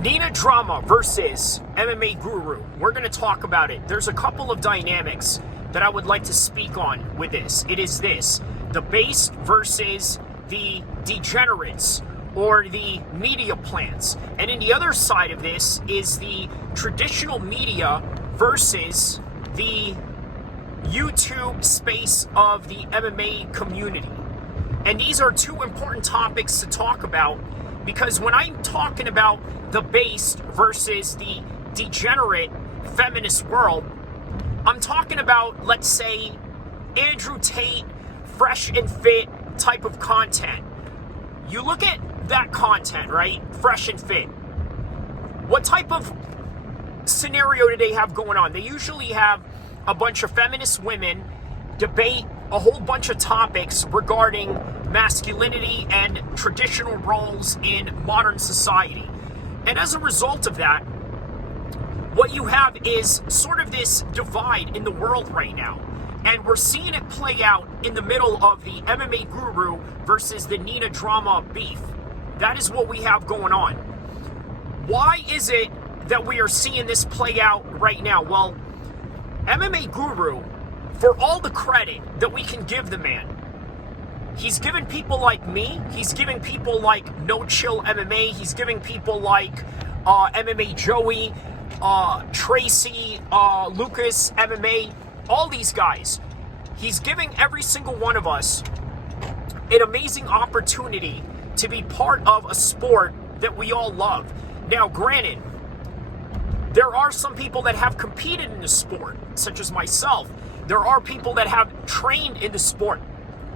Nina Drama versus MMA Guru. We're going to talk about it. There's a couple of dynamics that I would like to speak on with this. It is this: the base versus the degenerates, or the media plants. And in the other side of this is the traditional media versus the YouTube space of the MMA community. And these are two important topics to talk about, because when I'm talking about the base versus the degenerate feminist world, I'm talking about, let's say, Andrew Tate, fresh and fit type of content. You look at that content, right? Fresh and fit. What type of scenario do they have going on? They usually have a bunch of feminist women debate a whole bunch of topics regarding masculinity and traditional roles in modern society. And as a result of that, what you have is sort of this divide in the world right now. And we're seeing it play out in the middle of the MMA Guru versus the Nina Drama beef. That is what we have going on. Why is it that we are seeing this play out right now? Well, MMA Guru, for all the credit that we can give the man, he's giving people like me, he's giving people like No Chill MMA, he's giving people like MMA Joey, Tracy, Lucas MMA, all these guys. He's giving every single one of us an amazing opportunity to be part of a sport that we all love. Now, granted, there are some people that have competed in the sport, such as myself. There are people that have trained in the sport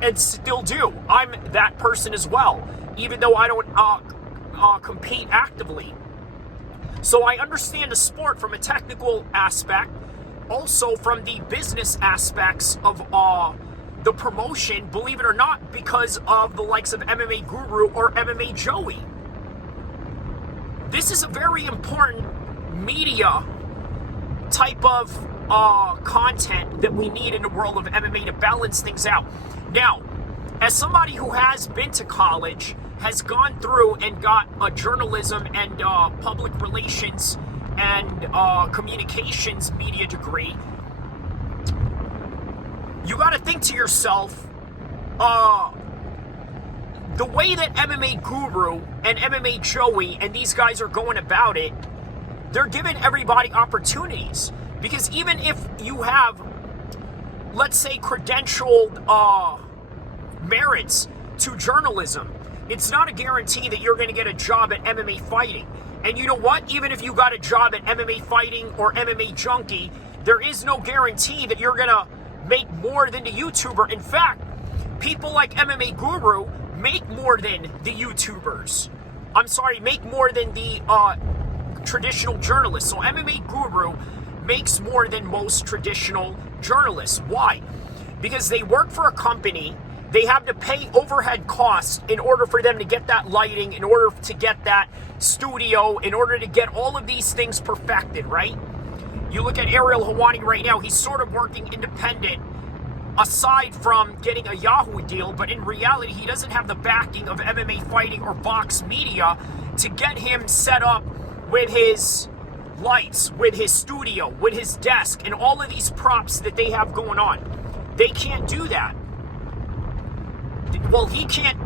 and still do. I'm that person as well, even though I don't compete actively. So I understand the sport from a technical aspect, also from the business aspects of the promotion, believe it or not, because of the likes of MMA Guru or MMA Joey. This is a very important media type of content that we need in the world of MMA to balance things out. Now, as somebody who has been to college, has gone through and got a journalism and public relations and communications media degree, you got to think to yourself, the way that MMA Guru and MMA Joey and these guys are going about it, they're giving everybody opportunities. Because even if you have, let's say, credentialed merits to journalism, it's not a guarantee that you're going to get a job at MMA fighting. And you know what? Even if you got a job at MMA fighting or MMA junkie, there is no guarantee that you're going to make more than the YouTuber. In fact, people like MMA Guru make more than the YouTubers. I'm sorry, make more than the traditional journalists. So MMA Guru makes more than most traditional journalists. Why? Because they work for a company. They have to pay overhead costs in order for them to get that lighting, in order to get that studio, in order to get all of these things perfected, right? You look at Ariel Helwani right now, he's sort of working independent aside from getting a Yahoo deal, but in reality, he doesn't have the backing of MMA fighting or Vox Media to get him set up with his lights, with his studio, with his desk, and all of these props that they have going on. They can't do that. Well, he can't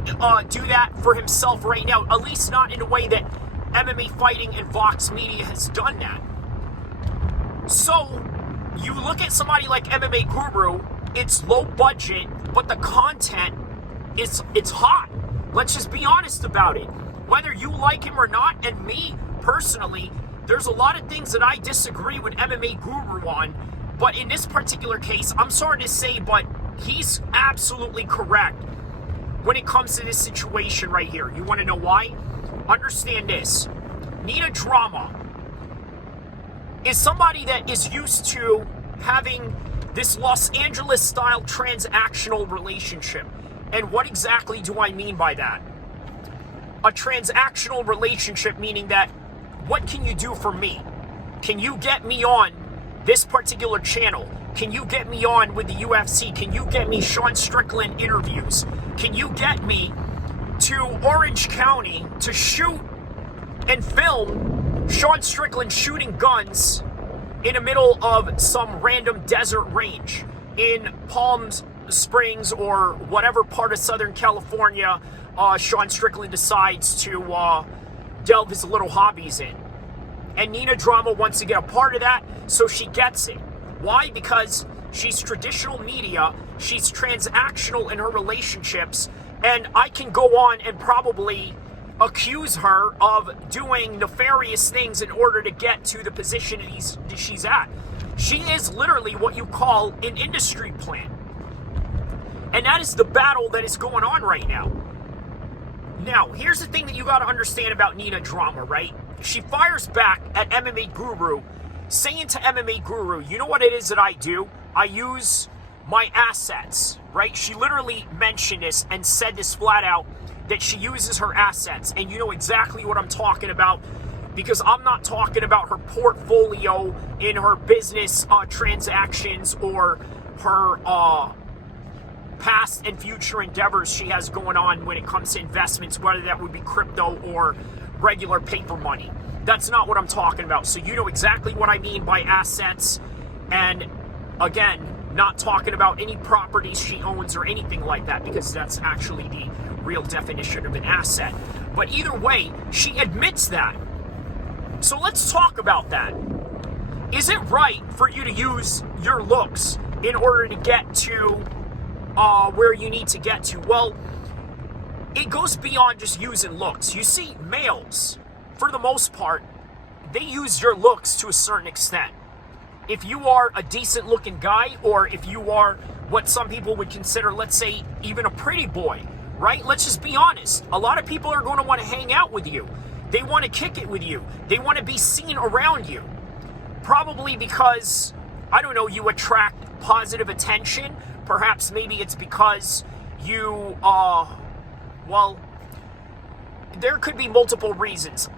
do that for himself right now, at least not in a way that MMA fighting and Vox Media has done that. So, you look at somebody like MMA Guru, it's low budget, but the content it's hot. Let's just be honest about it. Whether you like him or not, and me personally, there's a lot of things that I disagree with MMA Guru on, but in this particular case, I'm sorry to say, but he's absolutely correct when it comes to this situation right here. You want to know why? Understand this. Nina Drama is somebody that is used to having this Los Angeles-style transactional relationship. And what exactly do I mean by that? A transactional relationship meaning that, what can you do for me? Can you get me on this particular channel? Can you get me on with the UFC? Can you get me Sean Strickland interviews? Can you get me to Orange County to shoot and film Sean Strickland shooting guns in the middle of some random desert range in Palm Springs or whatever part of Southern California Sean Strickland decides to delve his little hobbies in. And Nina Drama wants to get a part of that, so she gets it. Why? Because she's traditional media, she's transactional in her relationships, and I can go on and probably accuse her of doing nefarious things in order to get to the position that she's at. She is literally what you call an industry plant. And that is the battle that is going on right now. Now, here's the thing that you got to understand about Nina Drama, right? She fires back at MMA Guru, saying to MMA Guru, you know what it is that I do? I use my assets, right? She literally mentioned this and said this flat out, that she uses her assets. And you know exactly what I'm talking about, because I'm not talking about her portfolio in her business transactions or her past and future endeavors she has going on when it comes to investments, whether that would be crypto or regular paper money. That's not what I'm talking about. So you know exactly what I mean by assets. And again, not talking about any properties she owns or anything like that, because that's actually the real definition of an asset. But either way, she admits that. So let's talk about that. Is it right for you to use your looks in order to get to where you need to get to? Well, it goes beyond just using looks. You see, males, for the most part, they use your looks to a certain extent. If you are a decent looking guy, or if you are what some people would consider, let's say, even a pretty boy, right? Let's just be honest. A lot of people are going to want to hang out with you. They want to kick it with you. They want to be seen around you. Probably because, I don't know, you attract positive attention. Perhaps maybe it's because you, well, there could be multiple reasons.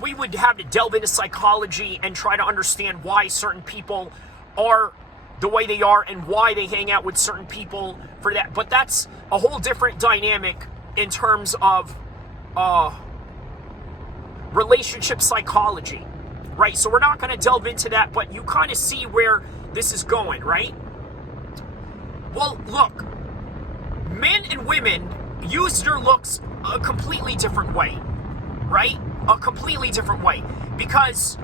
We would have to delve into psychology and try to understand why certain people are the way they are and why they hang out with certain people for that. But that's a whole different dynamic in terms of relationship psychology, right? So we're not going to delve into that, but you kind of see where this is going, right? Well, look, men and women use their looks a completely different way, right? A completely different way. Because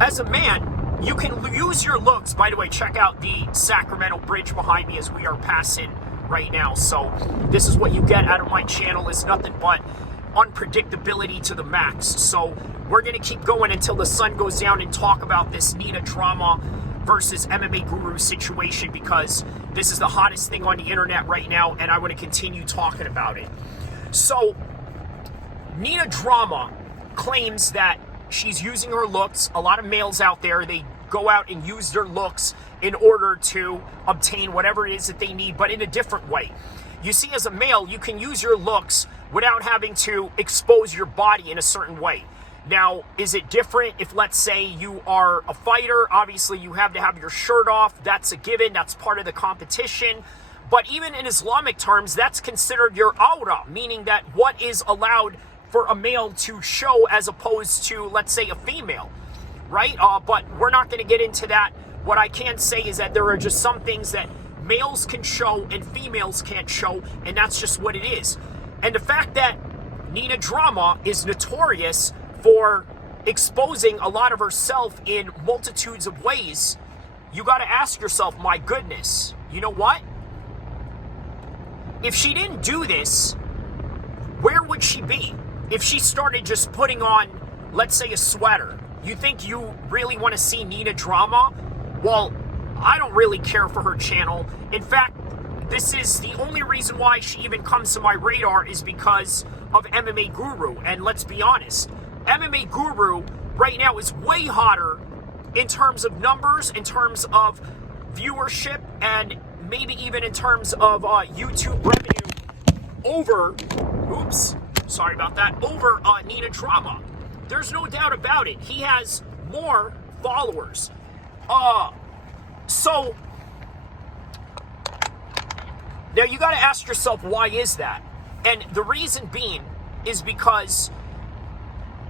as a man, you can use your looks. By the way, check out the Sacramento Bridge behind me as we are passing right now. So this is what you get out of my channel, is nothing but unpredictability to the max. So we're going to keep going until the sun goes down and talk about this Nina Drama versus MMA Guru situation, because this is the hottest thing on the internet right now, and I want to continue talking about it. So Nina Drama claims that she's using her looks. A lot of males out there, they go out and use their looks in order to obtain whatever it is that they need, but in a different way. You see, as a male, you can use your looks without having to expose your body in a certain way. Now, is it different if, let's say, you are a fighter? Obviously, you have to have your shirt off. That's a given. That's part of the competition. But even in Islamic terms, that's considered your aura, meaning that what is allowed for a male to show as opposed to, let's say, a female, right? But we're not going to get into that. What I can say is that there are just some things that males can show and females can't show, and that's just what it is. And the fact that Nina Drama is notorious for exposing a lot of herself in multitudes of ways, you got to ask yourself, my goodness, you know what? If she didn't do this, where would she be? If she started just putting on, let's say, a sweater, you think you really want to see Nina Drama? Well, I don't really care for her channel. In fact, this is the only reason why she even comes to my radar, is because of MMA Guru. And let's be honest, MMA Guru right now is way hotter in terms of numbers, in terms of viewership, and maybe even in terms of YouTube revenue over, over Nina Drama. There's no doubt about it. He has more followers. So now you got to ask yourself, why is that? And the reason being is because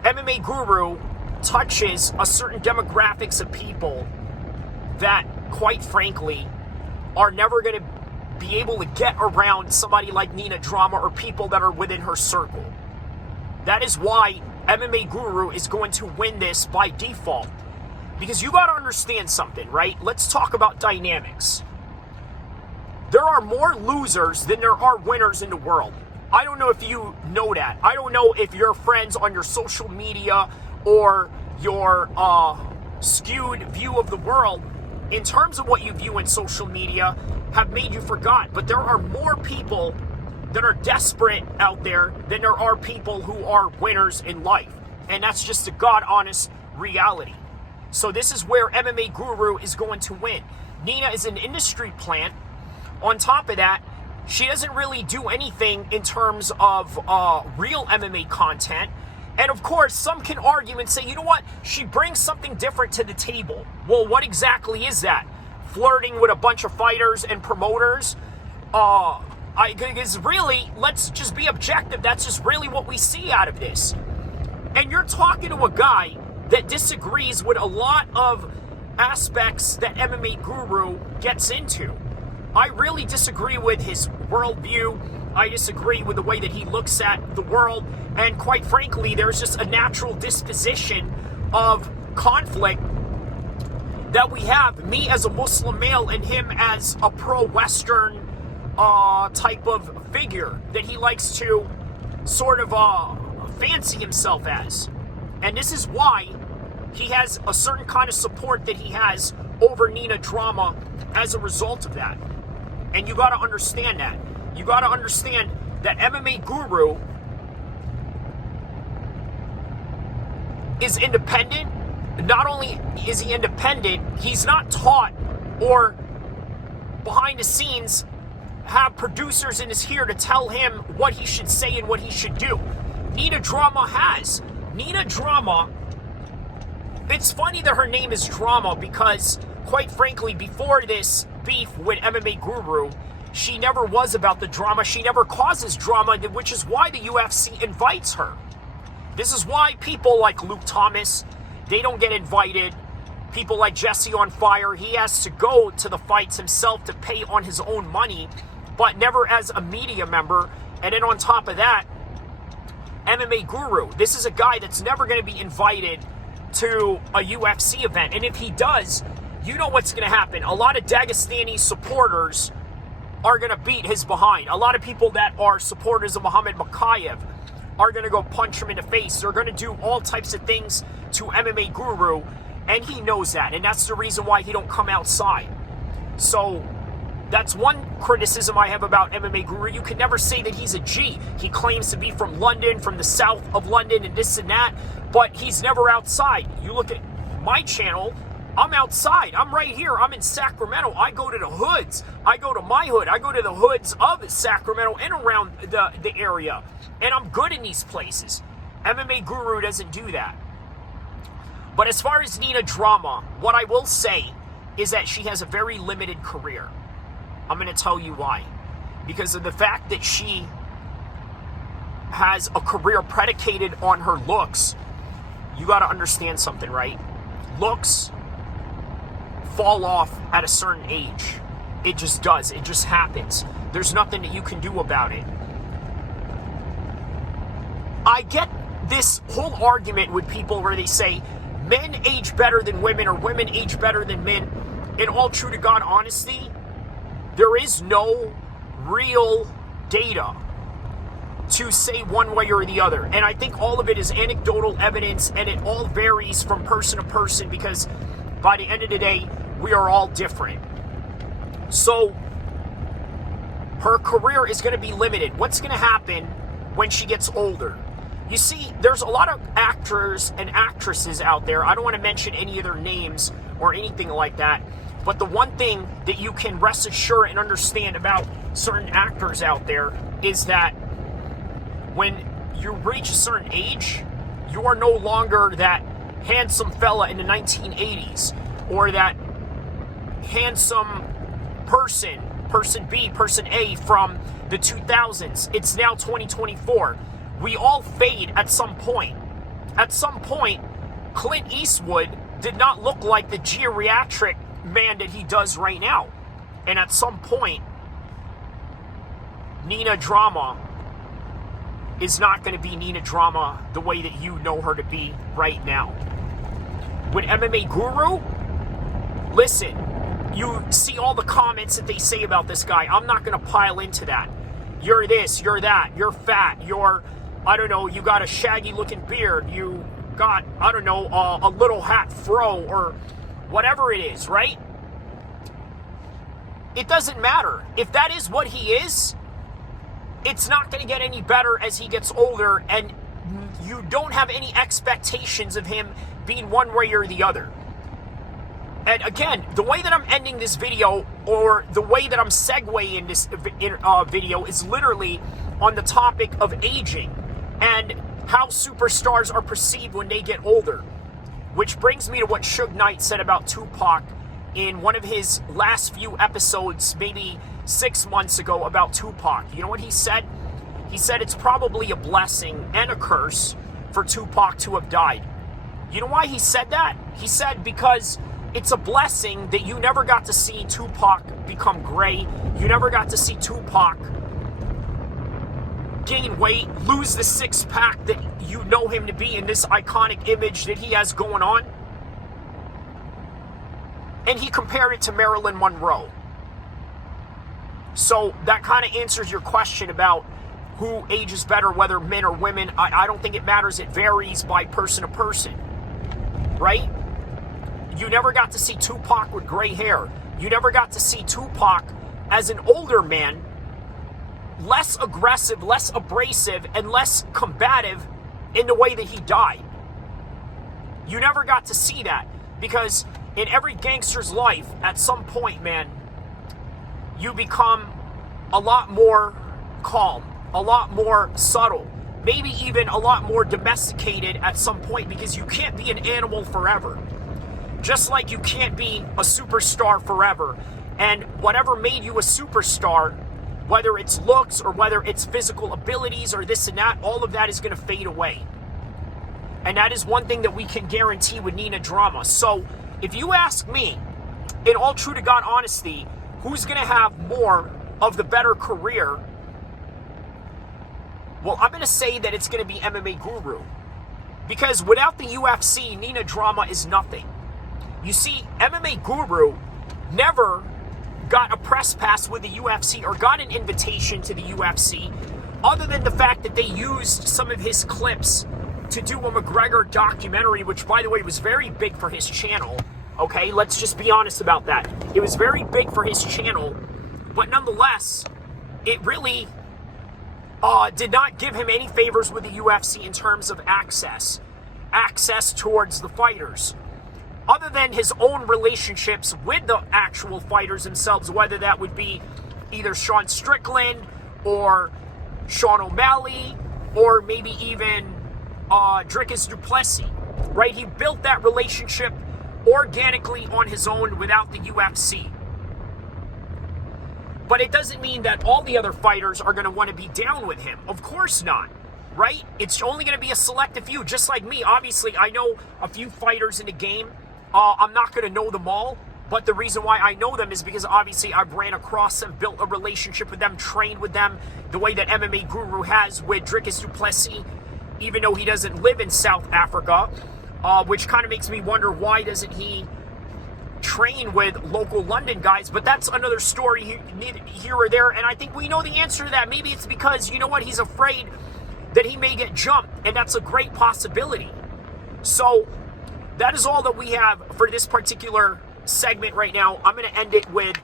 MMA Guru touches a certain demographics of people that, quite frankly, are never going to be able to get around somebody like Nina Drama or people that are within her circle. That is why MMA Guru is going to win this by default. Because you got to understand something, right? Let's talk about dynamics. There are more losers than there are winners in the world. I don't know if you know that. I don't know if your friends on your social media or your skewed view of the world in terms of what you view in social media have made you forgot. But there are more people that are desperate out there than there are people who are winners in life. And that's just a God-honest reality. So this is where MMA Guru is going to win. Nina is an industry plant. On top of that, she doesn't really do anything in terms of real MMA content. And of course, some can argue and say, you know what? She brings something different to the table. Well, what exactly is that? Flirting with a bunch of fighters and promoters? Because really, let's just be objective. That's just really what we see out of this. And you're talking to a guy that disagrees with a lot of aspects that MMA Guru gets into. I really disagree with his worldview. I disagree with the way that he looks at the world. And quite frankly, there's just a natural disposition of conflict that we have. Me as a Muslim male and him as a pro-Western type of figure that he likes to sort of fancy himself as. And this is why he has a certain kind of support that he has over Nina Drama as a result of that. And you got to understand that. You got to understand that MMA Guru is independent. Not only is he independent, he's not taught or behind the scenes have producers in his ear to tell him what he should say and what he should do. Nina Drama has. Nina Drama, it's funny that her name is Drama because, quite frankly, before this beef with MMA Guru, she never was about the drama. She never causes drama, which is why the UFC invites her. This is why people like Luke Thomas, they don't get invited. People like Jesse on Fire, he has to go to the fights himself to pay on his own money, but never as a media member. And then on top of that, MMA Guru, this is a guy that's never going to be invited to a UFC event. And if he does, you know what's going to happen. A lot of Dagestani supporters are going to beat his behind. A lot of people that are supporters of Muhammad Makayev are going to go punch him in the face. They're going to do all types of things to MMA Guru, and he knows that. And that's the reason why he don't come outside. So that's one criticism I have about MMA Guru. You can never say that he's a G. He claims to be from London, from the south of London, and this and that, but he's never outside. You look at my channel, I'm outside. I'm right here. I'm in Sacramento. I go to the hoods. I go to my hood. I go to the hoods of Sacramento and around the area. And I'm good in these places. MMA Guru doesn't do that. But as far as Nina Drama, what I will say is that she has a very limited career. I'm going to tell you why. Because of the fact that she has a career predicated on her looks, you got to understand something, right? Looks fall off at a certain age. It just does. It just happens. There's nothing that you can do about it. I get this whole argument with people where they say men age better than women or women age better than men. In all true to God honesty, there is no real data to say one way or the other. And I think all of it is anecdotal evidence, and it all varies from person to person because by the end of the day, we are all different. So her career is going to be limited. What's going to happen when she gets older? You see, there's a lot of actors and actresses out there. I don't want to mention any of their names or anything like that. But the one thing that you can rest assured and understand about certain actors out there is that when you reach a certain age, you are no longer that handsome fella in the 1980s or that handsome person B, person A from the 2000s. It's now 2024. We all fade at some point. at some point, Clint Eastwood did not look like the geriatric man that he does right now. And at some point, Nina Drama is not going to be Nina Drama the way that you know her to be right now. With MMA Guru, listen, you see all the comments that they say about this guy. I'm not going to pile into that. You're this, you're that, you're fat, you're, I don't know, you got a shaggy looking beard, you got, I don't know, a little hat fro, or whatever it is, right? It doesn't matter. If that is what he is, it's not going to get any better as he gets older, and you don't have any expectations of him being one way or the other. And again, the way that I'm ending this video, or the way that I'm segueing this video, is literally on the topic of aging and how superstars are perceived when they get older. Which brings me to what Suge Knight said about Tupac in one of his last few episodes, maybe 6 months ago, about Tupac. You know what he said? He said it's probably a blessing and a curse for Tupac to have died. You know why he said that? He said because it's a blessing that you never got to see Tupac become gray. You never got to see Tupac gain weight, lose the six-pack that you know him to be in this iconic image that he has going on. And he compared it to Marilyn Monroe. So that kind of answers your question about who ages better, whether men or women. I don't think it matters. It varies by person to person, right? You never got to see Tupac with gray hair. You never got to see Tupac as an older man, less aggressive, less abrasive, and less combative in the way that he died. You never got to see that, because in every gangster's life, at some point, man, you become a lot more calm, a lot more subtle, maybe even a lot more domesticated at some point, because you can't be an animal forever. Just like you can't be a superstar forever. And whatever made you a superstar, whether it's looks or whether it's physical abilities or this and that, all of that is going to fade away. And that is one thing that we can guarantee with Nina Drama. So if you ask me, in all true to God honesty, who's going to have more of the better career? Well, I'm going to say that it's going to be MMA Guru. Because without the UFC, Nina Drama is nothing. You see, MMA Guru never got a press pass with the UFC or got an invitation to the UFC, other than the fact that they used some of his clips to do a McGregor documentary, which, by the way, was very big for his channel. Okay, let's just be honest about that. It was very big for his channel, but nonetheless, it really did not give him any favors with the UFC in terms of access towards the fighters. Other than his own relationships with the actual fighters themselves, whether that would be either Sean Strickland or Sean O'Malley or maybe even Dricus du Plessis, right? He built that relationship organically on his own without the UFC. But it doesn't mean that all the other fighters are going to want to be down with him. Of course not, right? It's only going to be a selective few, just like me. Obviously, I know a few fighters in the game. I'm not going to know them all, but the reason why I know them is because obviously I've ran across them, built a relationship with them, trained with them, the way that MMA Guru has with Dricus du Plessis, even though he doesn't live in South Africa, which kind of makes me wonder, why doesn't he train with local London guys? But that's another story here or there, and I think we know the answer to that. Maybe it's because, you know what, he's afraid that he may get jumped, and that's a great possibility. So that is all that we have for this particular segment right now. I'm going to end it with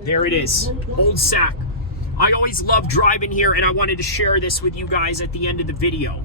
there it is, Old Sack. I always love driving here, and I wanted to share this with you guys at the end of the video.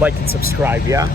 like and subscribe, yeah?